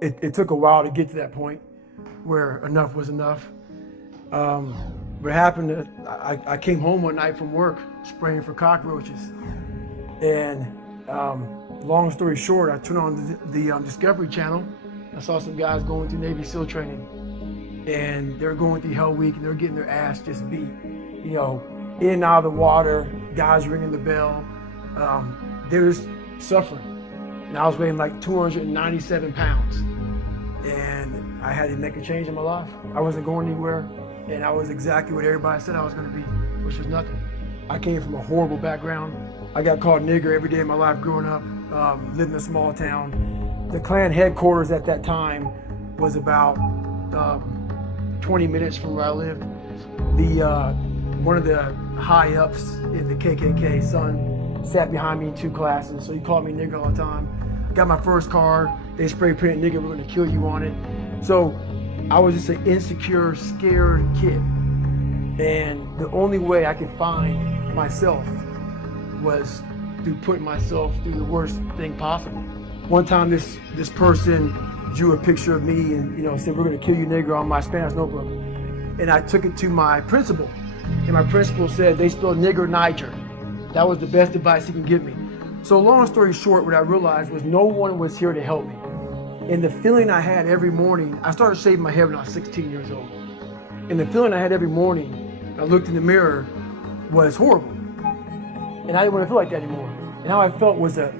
It took a while to get to that point where enough was enough. What happened, I came home one night from work spraying for cockroaches. And long story short, I turned on the Discovery Channel. I saw some guys going through Navy SEAL training. And they were going through Hell Week and they were getting their ass just beat. You know, in and out of the water, guys ringing the bell. They were suffering. And I was weighing like 297 pounds. And I had to make a change in my life. I wasn't going anywhere. And I was exactly what everybody said I was going to be, which was nothing. I came from a horrible background. I got called nigger every day of my life growing up, lived in a small town. The Klan headquarters at that time was about 20 minutes from where I lived. One of the high ups in the KKK, son, sat behind me in 2 classes, so he called me nigger all the time. Got my first card, they spray painted nigger, we're gonna kill you on it. So I was just an insecure, scared kid. And the only way I could find myself was through putting myself through the worst thing possible. One time this person drew a picture of me and said, "We're gonna kill you nigger," on my Spanish notebook. And I took it to my principal. And my principal said, "They spelled nigger Niger." That was the best advice he could give me. So long story short, what I realized was no one was here to help me. And the feeling I had every morning, I started shaving my hair when I was 16 years old. And the feeling I had every morning, I looked in the mirror, was horrible. And I didn't want to feel like that anymore. And how I felt was a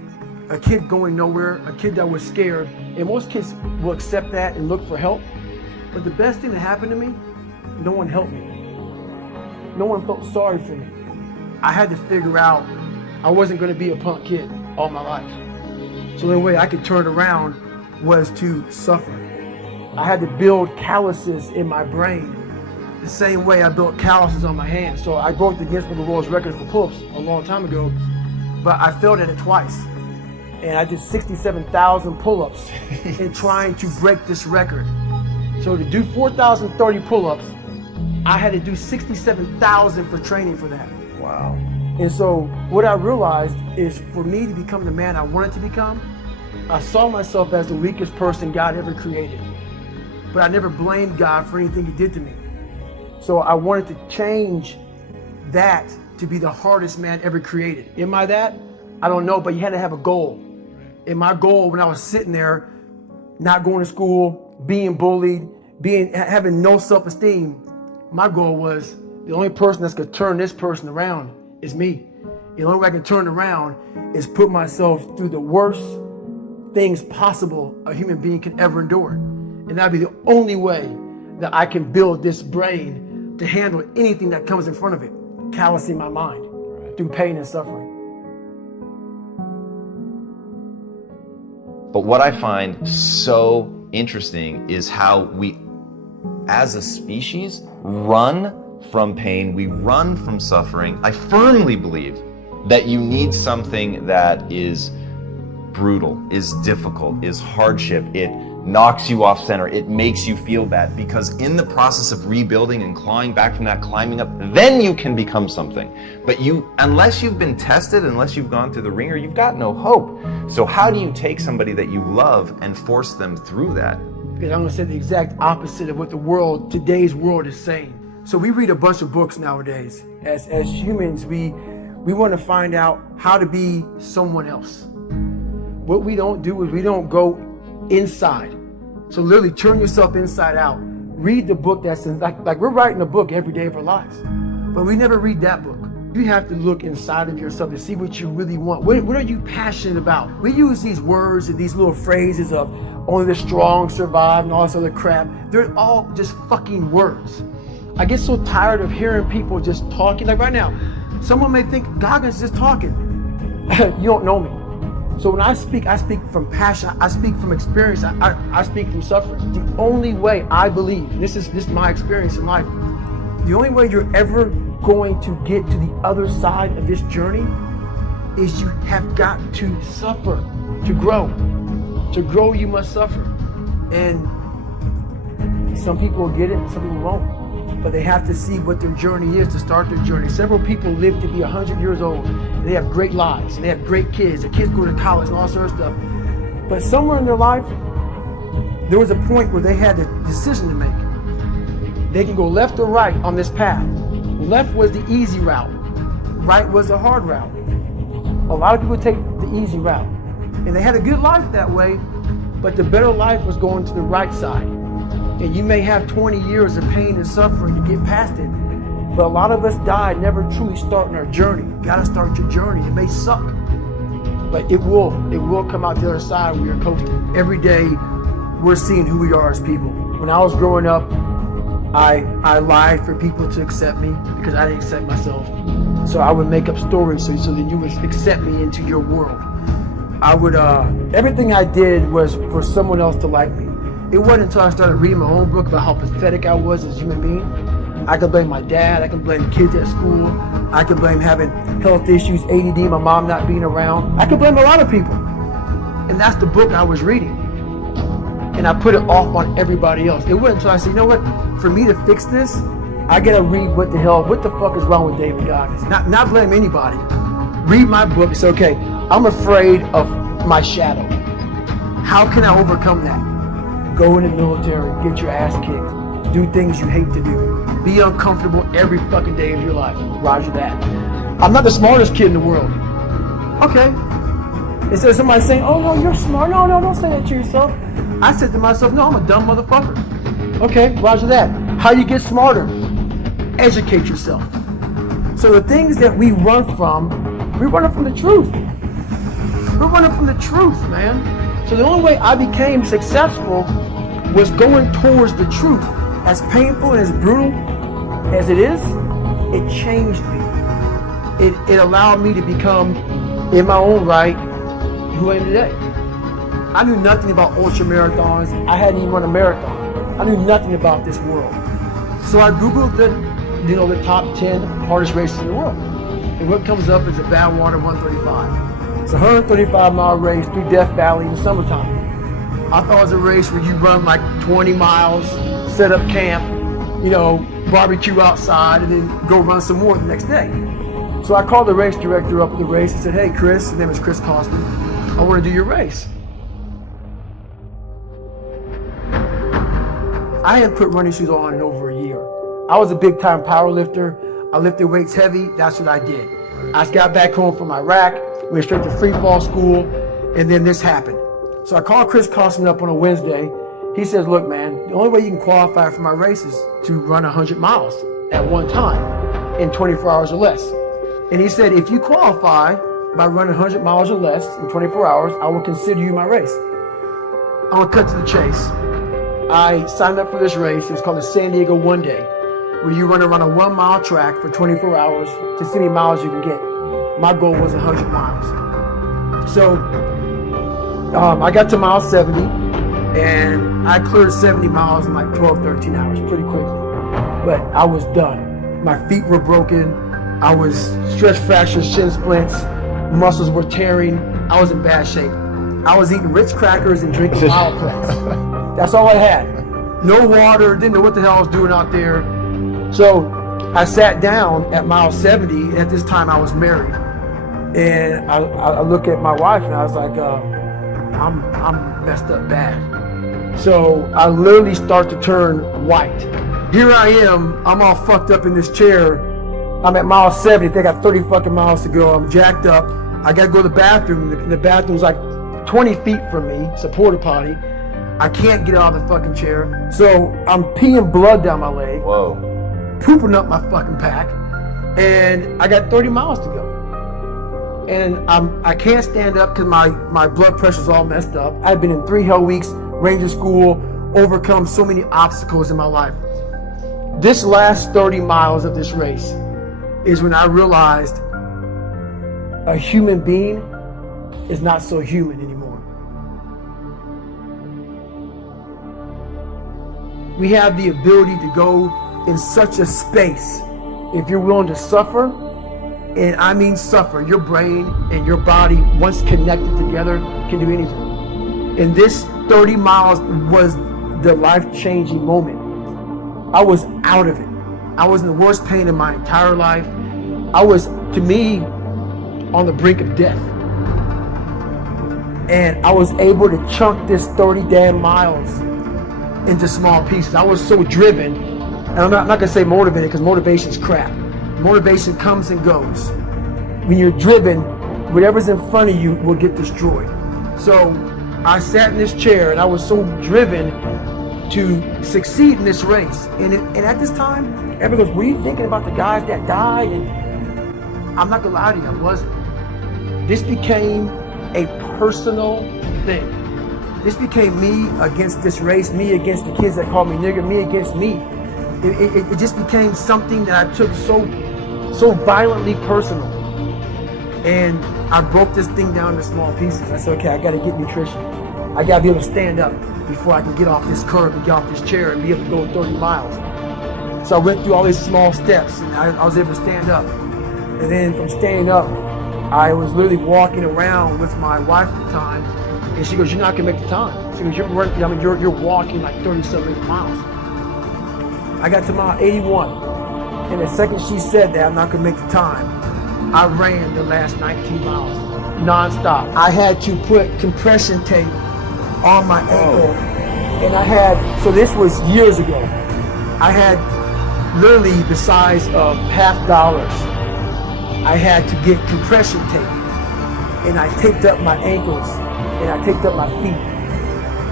kid going nowhere, a kid that was scared. And most kids will accept that and look for help. But the best thing that happened to me, no one helped me. No one felt sorry for me. I had to figure out I wasn't going to be a punk kid all my life. So the only way I could turn it around was to suffer. I had to build calluses in my brain the same way I built calluses on my hands. So I broke the Guinness Book of World Records for pull-ups a long time ago, but I failed at it twice. And I did 67,000 pull-ups in trying to break this record. So to do 4,030 pull-ups, I had to do 67,000 for training for that. Wow. And so what I realized is for me to become the man I wanted to become, I saw myself as the weakest person God ever created. But I never blamed God for anything he did to me. So I wanted to change that to be the hardest man ever created. Am I that? I don't know, but you had to have a goal. And my goal when I was sitting there, not going to school, being bullied, having no self-esteem, my goal was the only person that's gonna turn this person around is me. The only way I can turn it around is put myself through the worst things possible a human being can ever endure. And that'd be the only way that I can build this brain to handle anything that comes in front of it, callousing my mind through pain and suffering. But what I find so interesting is how we, as a species, run from pain, we run from suffering. I firmly believe that you need something that is brutal, is difficult, is hardship. It knocks you off center. It makes you feel bad, because in the process of rebuilding and clawing back from that, climbing up, then you can become something. But unless you've been tested, unless you've gone through the ringer, you've got no hope. So how do you take somebody that you love and force them through that? Because I'm going to say the exact opposite of what today's world is saying. So we read a bunch of books nowadays. As humans, we want to find out how to be someone else. What we don't do is we don't go inside. So literally turn yourself inside out. Read the book that's like we're writing a book every day of our lives, but we never read that book. You have to look inside of yourself to see what you really want. What are you passionate about? We use these words and these little phrases of only the strong survive and all this other crap. They're all just fucking words. I get so tired of hearing people just talking. Like right now, someone may think Goggins is just talking. You don't know me. So when I speak from passion, I speak from experience, I speak from suffering. The only way I believe, and this is my experience in life, the only way you're ever going to get to the other side of this journey is you have got to suffer to grow. To grow, you must suffer. And some people will get it, some people won't. But they have to see what their journey is to start their journey. Several people live to be 100 years old. They have great lives. And they have great kids. Their kids go to college and all sorts of stuff. But somewhere in their life, there was a point where they had a decision to make. They can go left or right on this path. Left was the easy route. Right was the hard route. A lot of people take the easy route. And they had a good life that way, but the better life was going to the right side. And you may have 20 years of pain and suffering to get past it, but a lot of us died never truly starting our journey. You gotta start your journey. It may suck, but it will come out the other side where you're coasting. Every day, we're seeing who we are as people. When I was growing up, I lied for people to accept me because I didn't accept myself. So I would make up stories so that you would accept me into your world. I would, everything I did was for someone else to like me. It wasn't until I started reading my own book about how pathetic I was as a human being. I could blame my dad, I could blame kids at school, I could blame having health issues, ADD, my mom not being around. I could blame a lot of people. And that's the book I was reading. And I put it off on everybody else. It wasn't until I said, you know what, for me to fix this, I gotta read what the fuck is wrong with David Goggins? Not blame anybody. Read my book and say, okay, I'm afraid of my shadow. How can I overcome that? Go in the military, get your ass kicked, do things you hate to do, be uncomfortable every fucking day of your life. Roger that. I'm not the smartest kid in the world. Okay. Instead of somebody saying, oh no, you're smart. No, don't say that to yourself. I said to myself, no, I'm a dumb motherfucker. Okay, roger that. How you get smarter? Educate yourself. So the things that we run from the truth. We're running from the truth, man. So the only way I became successful was going towards the truth. As painful and as brutal as it is, it changed me. It allowed me to become, in my own right, who I am today. I knew nothing about ultra marathons. I hadn't even run a marathon. I knew nothing about this world. So I Googled the top 10 hardest races in the world. And what comes up is a Badwater 135. It's a 135-mile race through Death Valley in the summertime. I thought it was a race where you run like 20 miles, set up camp, barbecue outside, and then go run some more the next day. So I called the race director up at the race and said, hey, Chris, his name is Chris Costman, I want to do your race. I hadn't put running shoes on in over a year. I was a big time power lifter. I lifted weights heavy. That's what I did. I just got back home from Iraq, went straight to free fall school, and then this happened. So I called Chris Costman up on a Wednesday. He says, look, man, the only way you can qualify for my race is to run 100 miles at one time in 24 hours or less. And he said, if you qualify by running 100 miles or less in 24 hours, I will consider you my race. I'm gonna cut to the chase. I signed up for this race. It's called the San Diego One Day, where you run around a 1 mile track for 24 hours to see how many miles you can get. My goal was 100 miles. So I got to mile 70 and I cleared 70 miles in like 12, 13 hours pretty quickly. But I was done. My feet were broken. I was stress fractures, shin splints, muscles were tearing. I was in bad shape. I was eating Ritz crackers and drinking Mileplex. That's all I had. No water, didn't know what the hell I was doing out there. So I sat down at mile 70, and at this time I was married. And I look at my wife and I was like, I'm messed up bad. So I literally start to turn white. Here I am, I'm all fucked up in this chair. I'm at mile 70, I got 30 fucking miles to go. I'm jacked up. I gotta go to the bathroom. The bathroom's like 20 feet from me, it's a porta potty. I can't get out of the fucking chair. So I'm peeing blood down my leg. Whoa. Pooping up my fucking pack. And I got 30 miles to go. And I can't stand up because my blood pressure's all messed up. I've been in 3 hell weeks, Ranger school, overcome so many obstacles in my life. This last 30 miles of this race is when I realized a human being is not so human anymore. We have the ability to go in such a space if you're willing to suffer. And I mean suffer. Your brain and your body, once connected together, can do anything. And this 30 miles was the life-changing moment. I was out of it. I was in the worst pain in my entire life. I was, to me, on the brink of death. And I was able to chunk this 30 damn miles into small pieces. I was so driven, and I'm not gonna say motivated because motivation's crap. Motivation comes and goes. When you're driven, whatever's in front of you will get destroyed. So I sat in this chair and I was so driven to succeed in this race. And at this time, everyone goes, were you thinking about the guys that died? And I'm not gonna lie to you, I wasn't. This became a personal thing. This became me against this race, me against the kids that called me nigger, me against me. It just became something that I took so violently personal. And I broke this thing down into small pieces. I said, okay, I gotta get nutrition. I gotta be able to stand up before I can get off this curb and get off this chair and be able to go 30 miles. So I went through all these small steps and I was able to stand up. And then from standing up, I was literally walking around with my wife at the time, and she goes, "You're not gonna make the time." She goes, "You're walking like 30-something miles." I got to mile 81, and the second she said that I'm not gonna make the time, I ran the last 19 miles nonstop. I had to put compression tape on my ankle, and so this was years ago. I had literally the size of $50. I had to get compression tape, and I taped up my ankles, and I taped up my feet,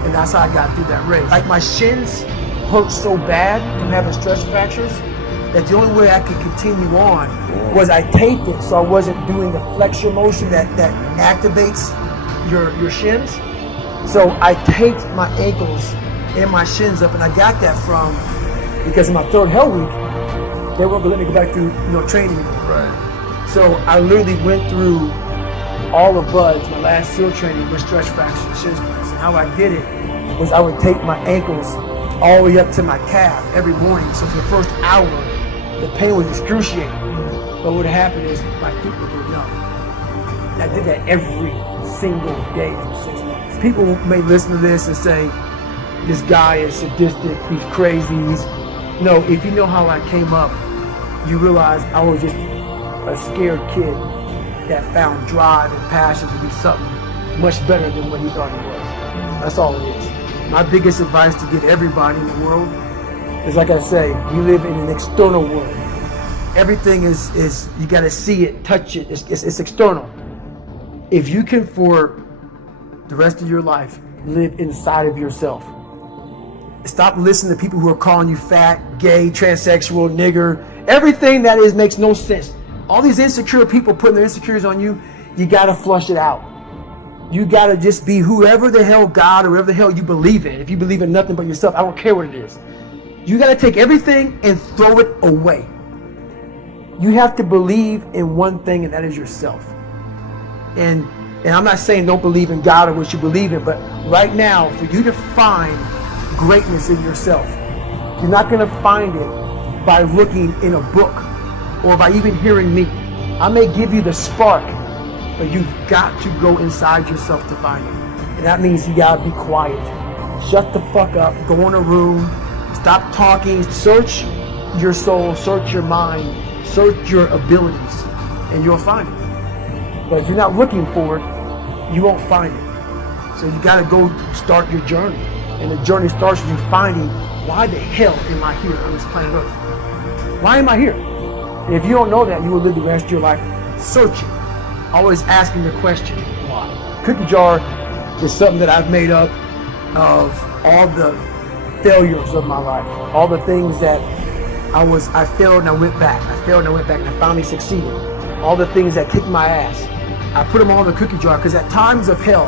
and that's how I got through that race. Like my shins hurt so bad from having stress fractures that the only way I could continue on was I taped it so I wasn't doing the flexor motion that activates your shins. So I taped my ankles and my shins up, and I got that from because in my third hell week they weren't gonna let me go back to training. Right. So I literally went through all of Bud's, my last SEAL training with stretch fractures, shin splints. And how I did it was I would tape my ankles all the way up to my calf every morning. So for the first hour, the pain was excruciating. But what happened is my feet would go numb. And I did that every single day for 6 months. People may listen to this and say, this guy is sadistic, he's crazy. No, if you know how I came up, you realize I was just a scared kid that found drive and passion to do something much better than what he thought he was. That's all it is. My biggest advice to get everybody in the world is, like I say, we live in an external world. Everything is you got to see it, touch it. It's external. If you can, for the rest of your life, live inside of yourself. Stop listening to people who are calling you fat, gay, transsexual, nigger. Everything that is makes no sense. All these insecure people putting their insecurities on you, you gotta flush it out. You gotta just be whoever the hell God or whatever the hell you believe in. If you believe in nothing but yourself, I don't care what it is. You gotta take everything and throw it away. You have to believe in one thing, and that is yourself. And I'm not saying don't believe in God or what you believe in, but right now, for you to find greatness in yourself, you're not gonna find it by looking in a book or by even hearing me. I may give you the spark, but you've got to go inside yourself to find it. And that means you gotta be quiet. Shut the fuck up, go in a room, stop talking, search your soul, search your mind, search your abilities, and you'll find it. But if you're not looking for it, you won't find it. So you gotta go start your journey. And the journey starts with you finding, why the hell am I here on this planet Earth? Why am I here? And if you don't know that, you will live the rest of your life searching, always asking the question, why? Cookie jar is something that I've made up of all the failures of my life, all the things that I failed and I went back. I failed and I went back and I finally succeeded. All the things that kicked my ass, I put them all in the cookie jar, because at times of hell,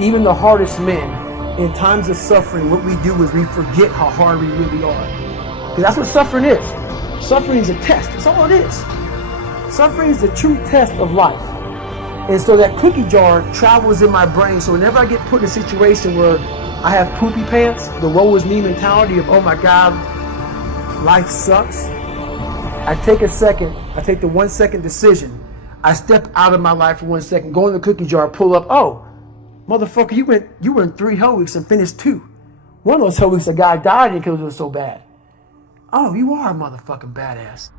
even the hardest men, in times of suffering, what we do is we forget how hard we really are. Because that's what suffering is. Suffering is a test. That's all it is. Suffering is the true test of life. And so that cookie jar travels in my brain. So whenever I get put in a situation where I have poopy pants, the woe is me mentality of, oh my God, life sucks, I take a second, I take the 1 second decision. I step out of my life for 1 second, go in the cookie jar, pull up, oh, motherfucker, you were in 3 hell weeks and finished 2. One of those hell weeks, a guy died because it was so bad. Oh, you are a motherfucking badass.